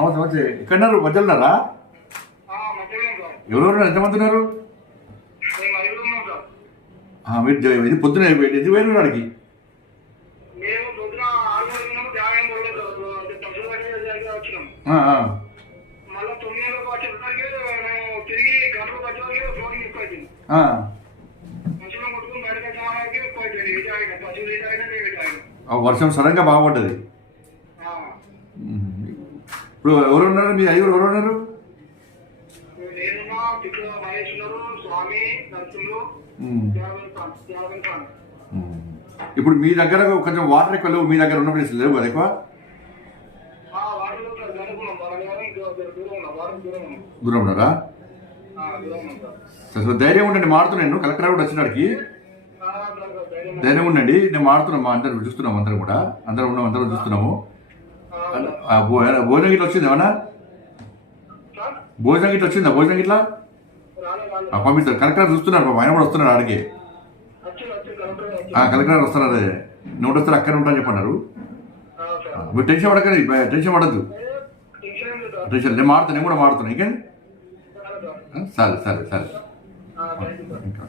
నమస్తే నమస్తే ఎక్కడున్నారు మధ్యలో ఉన్నారా? ఎవరెవరు ఎంతమంది ఉన్నారు? మీరు ఇది పొద్దున ఎందుకు వేరు వాడికి? వర్షం సడన్ గా బాగుపడ్డది. ఇప్పుడు ఎవరు ఉన్నారు? మీ ఐదుగురు ఎవరు ఉన్నారు? ఇప్పుడు మీ దగ్గర కొంచెం వాటర్ ఎక్కువ లేవు, మీ దగ్గర ఉన్న ప్లేస్ లేవు కదా ఎక్కువ? దూరం ఉన్నారా? ధైర్యం ఉండండి, మారుతున్నాను. నేను కలెక్టర్ కూడా వచ్చినాడికి ధైర్యం ఉండండి. నేను మారుతున్నాం, మా అందరం చూస్తున్నాము, అందరం కూడా అందరం చూస్తున్నాము. భోజనం గిట్ల వచ్చింది ఏమన్నా? భోజనం గిట్ల వచ్చిందా? భోజనం గిట్లా పంపిస్తారు. కలెక్టర్ చూస్తున్నారు, ఆయన కూడా వస్తున్నారు ఆడికి. కలెక్టర్ వస్తున్నారు, నువ్వు వస్తారు అక్కడ ఉంటా అని చెప్పన్నారు. మీరు టెన్షన్ పడకండి, టెన్షన్ పడద్దు. టెన్షన్ నేను కూడా మారుతున్నాను. ఇంకేంటి? సరే. ఇంకా